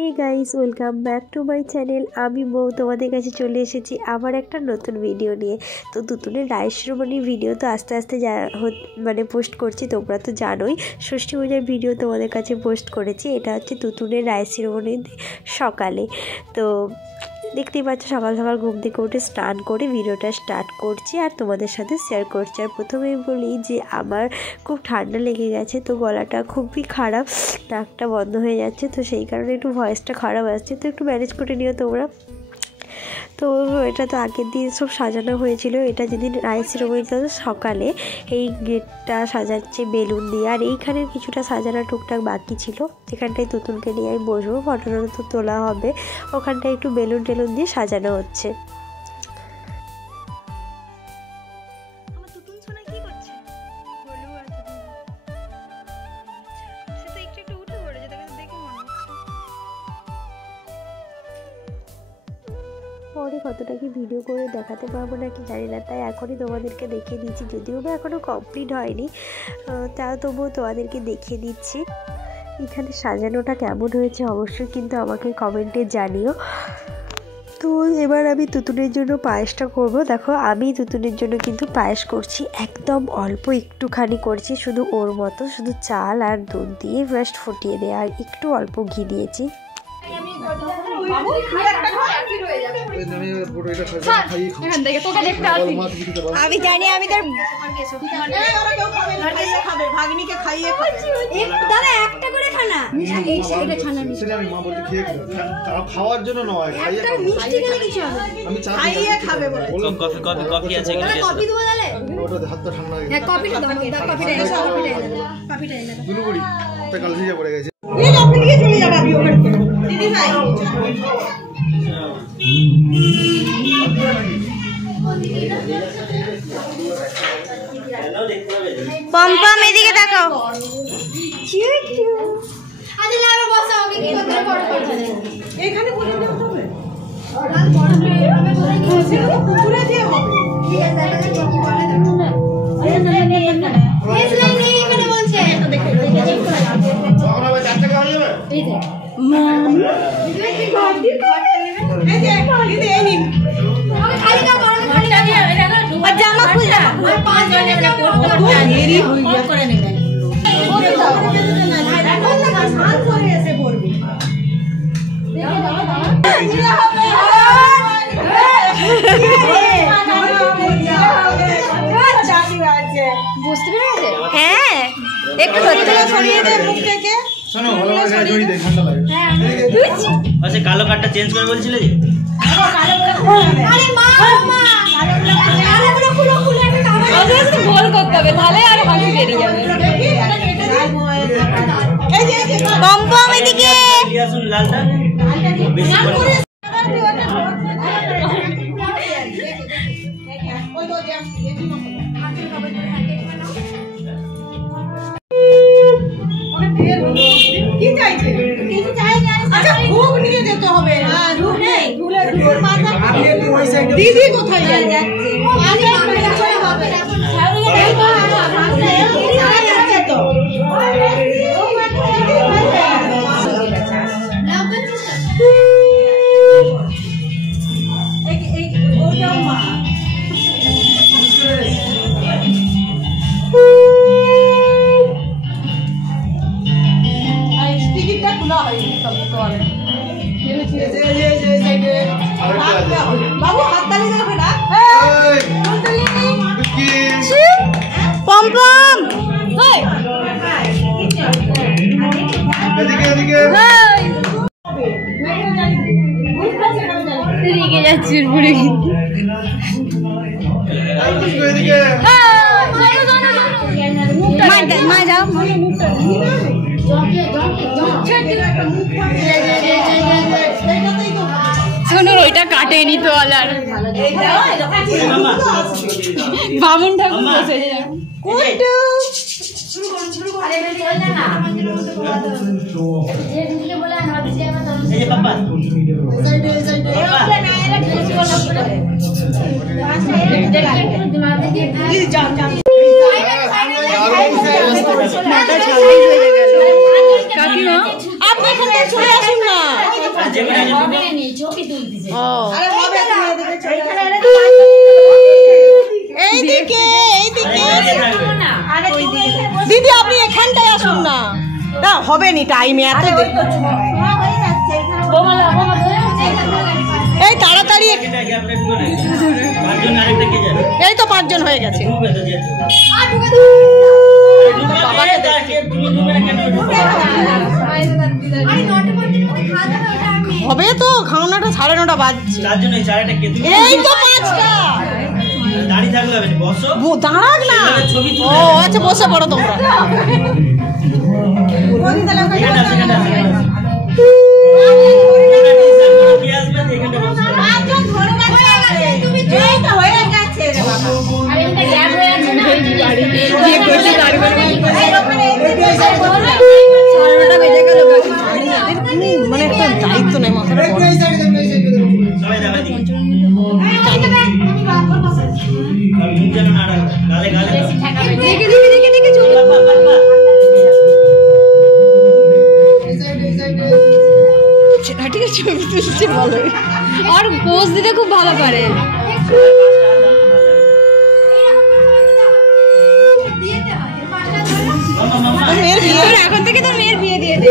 Hey guys, welcome back to my channel. আমি বউ তোমাদের কাছে চলে এসেছি আবার একটা নতুন ভিডিও নিয়ে। তো তুতুনের রায় শিরোমণির ভিডিও তো আস্তে আস্তে পোস্ট করছি। তোমরা তো জানোই ষষ্ঠী পূজার ভিডিও তোমাদের কাছে পোস্ট করেছি। এটা হচ্ছে তুতুনের রায় শিরোমণির সকালে। তো দেখতেই পাচ্ছ সকাল সকাল ঘুম থেকে উঠে স্নান করে ভিডিওটা স্টার্ট করছি আর তোমাদের সাথে শেয়ার করছি। আর প্রথমেই বলি যে আমার খুব ঠান্ডা লেগে গেছে, তো গলাটা খুবই খারাপ, নাকটা বন্ধ হয়ে যাচ্ছে, তো সেই কারণে একটু ভয়েসটা খারাপ আসছে, তো একটু ম্যানেজ করে নিও তোমরা। তো এটা তো আগের দিন সব সাজানো হয়েছিল। এটা যেদিন রায় শিরোমণিটা সকালে এই গেটটা সাজাচ্ছে বেলুন দিয়ে, আর এইখানের কিছুটা সাজানো টুকটাক বাকি ছিল। এখানটায় তুতুনকে নিয়ে আমি বসবো, ফটো তো তোলা হবে, ওখানটায় একটু বেলুন টেলুন দিয়ে সাজানো হচ্ছে। পরে কতটা কি ভিডিও করে দেখাতে পারবো নাকি জানি না, তাই এখনই তোমাদেরকে দেখিয়ে দিচ্ছি। যদিও বা এখনও কমপ্লিট হয়নি, তাও তবুও তোমাদেরকে দেখিয়ে দিচ্ছি। এখানে সাজানোটা কেমন হয়েছে অবশ্যই কিন্তু আমাকে কমেন্টে জানিও। তো এবার আমি তুতুনের জন্য পায়েসটা করব। দেখো আমি তুতুনের জন্য কিন্তু পায়েস করছি, একদম অল্প একটুখানি করছি, শুধু ওর মতো, শুধু চাল আর দুধ দিয়ে জাস্ট ফুটিয়ে দেয়, আর একটু অল্প ঘি দিয়েছি। আমি জানি আমি তোর দাদা একটা করে খানা খাওয়ার জন্য নয়, কফি আছে, কফি দেবো তাহলে হাতটা ঠান্ডা হয়ে গেছে, কফিটা দাও, কফিটা এনে দাও, কফিটা এনে দাও। দুলুগুড়ি কাল থেকে পড়ে গেছে। পম্পম এদিকে তাকাও। এখানে জামা খুলতে বুঝতে পেরেছে? হ্যাঁ, একটু সরিয়ে দে মুখ থেকে। শোনো, ভালো করে জড়ি দে, ঠান্ডা লাগে। আচ্ছা, কালো কাটটা চেঞ্জ করে বলছিলে যে? আরে মা মা কালোগুলো খুলো খুলে একটা কাগজ একটু গোল করতে হবে, তাহলে আর হাসি বেরিয়ে যাবে। এই যে পম্পম এদিকে লিয়াসুন লালটা বেশি করে কি চাইছে? কিছু চাই না। আচ্ছা, ভোগ নিয়ে যেতে হবে। হ্যাঁ, ভোগ নেই, ধুলে মাথা। দিদি কোথায় যাচ্ছে? আজ করে হবে। যাচ্ছে তো। এই ওটা মা। বাবু হাততালি দেবে না? পম্পম এদিকে যাচ্ছি পুরে মা যাও শোনো, ওইটা কাটেনি তো আর বামুন ঠাকুর বসে কাকিমা আপনি এখানে চলে আসুন না। দিদি আপনি এখানটায় আসুন না, না হবে নি টাইমে এত এই তাড়াতাড়ি। এই তো 5 জন হয়ে গেছে। হবে তো, খাওয়ানোটা 9:30 বাজছে। এই তো 5টা দাঁড়াক না। ও আচ্ছা বসে পড়ো তোমরা। মানে একটা দায়িত্ব নেই মাথার উপর। ছবি তুলছে ভালো, আর পোজ দিতে খুব ভালো পারে। এখন থেকে তো মেয়ের বিয়ে দিয়ে দে।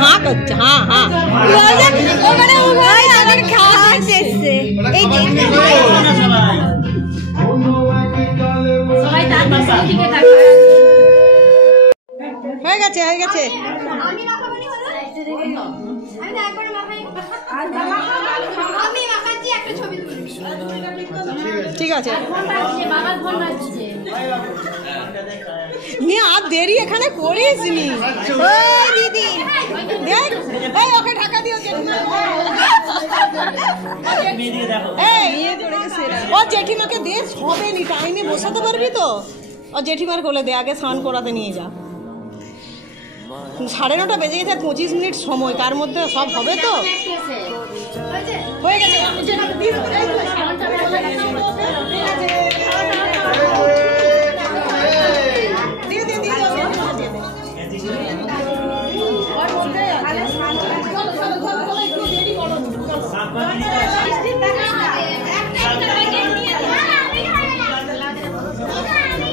হ্যাঁ করছে, হ্যাঁ হ্যাঁ হয়ে গেছে হয়ে গেছে। ঠিক আছে নিয়ে আর দেরি এখানে করিস নি। দিদি দেখ ওকে ঢাকা দিও। ও জেঠিমাকে দে, হবে নি টাইমে বসাতে পারবি তো? ও জেঠিমার কোলে দে, আগে স্নান করাতে নিয়ে যা। 9:30 বেজে গেছে, 25 মিনিট সময়, তার মধ্যে সব হবে তো? হয়ে গেছে।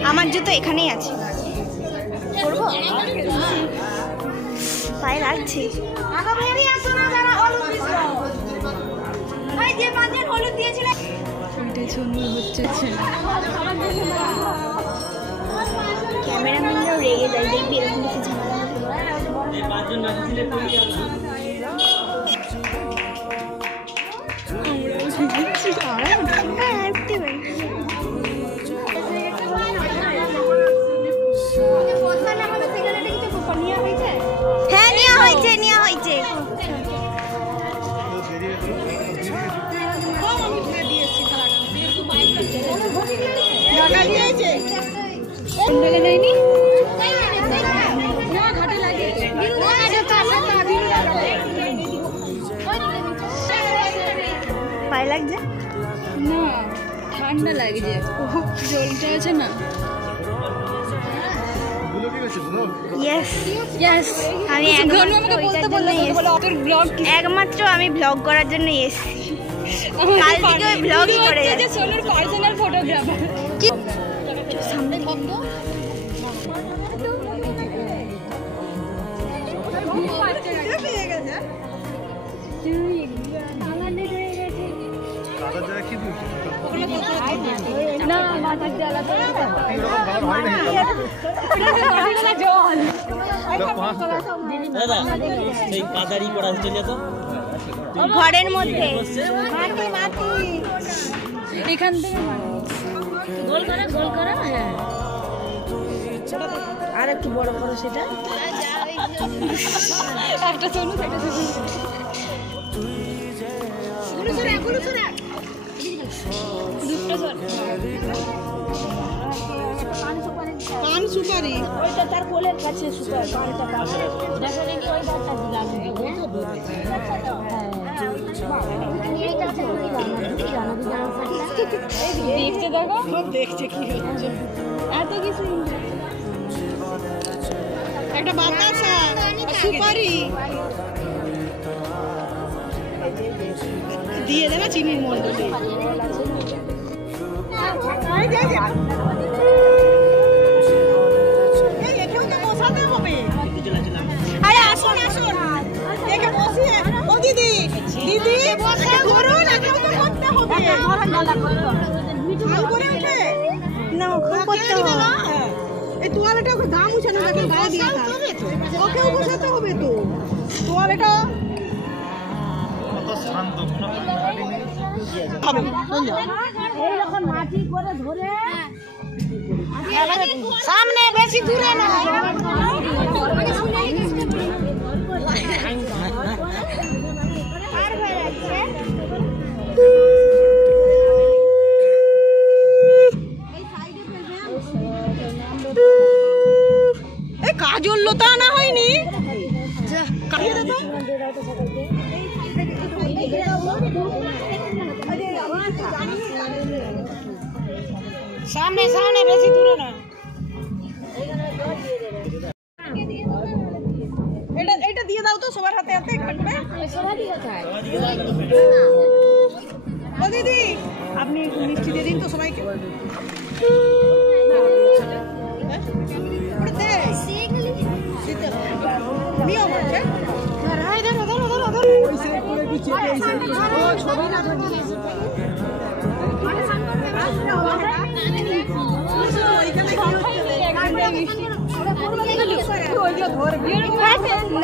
আমার জুতো এখানেই আছে, করবো পায়ে লাগছে। ক্যামেরাম্যানরাও রেগে যায়, দেখবি এরকম কিছু ঝামেলা। হ্যাঁ নেওয়া হয়েছে, নেওয়া হয়েছে। পায়ে লাগছে না, ঠান্ডা লাগছে, জলটা আছে না। আমি একমাত্র আমি ব্লগ করার জন্য এসেছি। কাল থেকে ওই ব্লগই করে যাচ্ছে। সোনুর পার্সোনাল ফটোগ্রাফার। সামনে শব্দ না মাথার জ্বালা তো ঘরের মধ্যে এখান থেকে গোল করা হ্যাঁ, আর একটু বড় করো সেটা। একটা সোনু সেটা পান সুপারি ওইটা তার কোলের কাছে সুপারি পানটা কাছে দেখো দেখি ওই ডালটা দিলাম। দেখছে দেখো, দেখছে কি হচ্ছে এত কিছু একটা বাতাসা, সুপারি দিয়ে দেবে চিনির মন্ডলে। বসাতে হবে। আরে আসুন আসুন, একে বসিয়ে। ও দিদি, দিদি ধরুন, একেও তো করতে হবে। হাল করে উঠে না করতে হবে না। এই তোয়ালেটা ওকে দাম উঠানো লাগে, গায়ে দিয়ে দাও। ওকেও বসাতে হবে তো তোয়ালেটা। সামনে বেশি দূরে না। এই কাজল লতা আনা হয়নি। সামনে সামনে বেশি দূরে না। এটা দিয়ে দাও তো সবার হাতে হাতে কাটবে। ও দিদি, আপনি মিষ্টি দিয়ে দিন তো সবাইকে। নিয়ম আছে। ছবি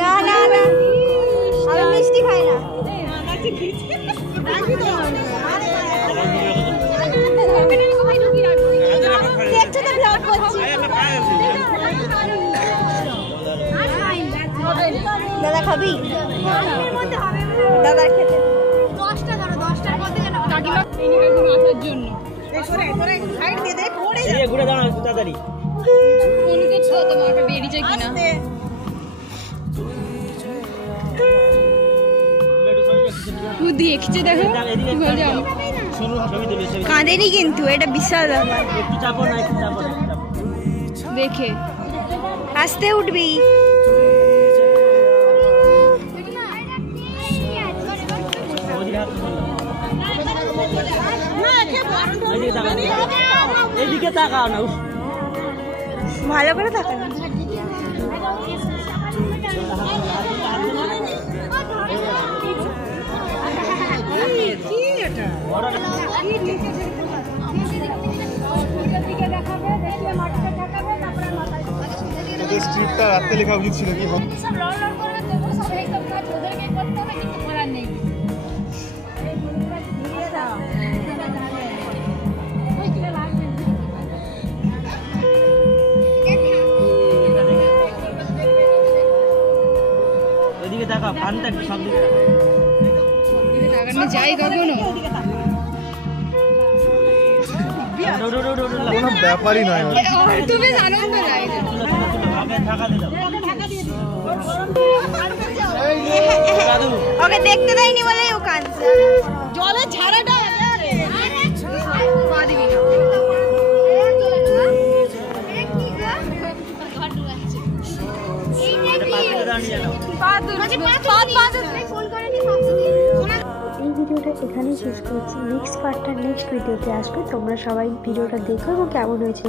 না না না না, আমি মিষ্টি খাই না। দেখছো তো ব্লগ করছি। দাদা খাবি? দাদা খেতে 10টা ধরো, 10টার মধ্যে যেন কাকিমা আসার জন্য সাইড দিয়ে দেখ পড়ে এই ঘুরে দাঁড়াও একটু তাড়াতাড়ি। কোনকে ছো তোমারটা বেরিয়ে যায় কিনা। তুই দেখছে দেখো কাঁদেনি কিন্তু, এটা বিশাল ব্যাপার। একটু চাপো না, একটু চাপো না। দেখে আস্তে উঠবি। এইদিকে তাকাও না। ভালো করে তাকান। স্ক্রিপ্টটা রাতে লেখা উচিত ছিল কি হবে। ওইদিকে তাকাও, কানটা সব দিকে লাগানো যায় কখনো? কোনো ব্যাপারই নয়। তুমি আনন্দ যায় ওকে দেখতে দেয়নি বলে ও কাঁদছে। জলের ঝাড়াটা এই ভিডিওটা এখানেই শেষ করছি। নেক্সট পার্টটা নেক্সট ভিডিওতে আসবে। তোমরা সবাই ভিডিওটা দেখো এবং কেমন হয়েছে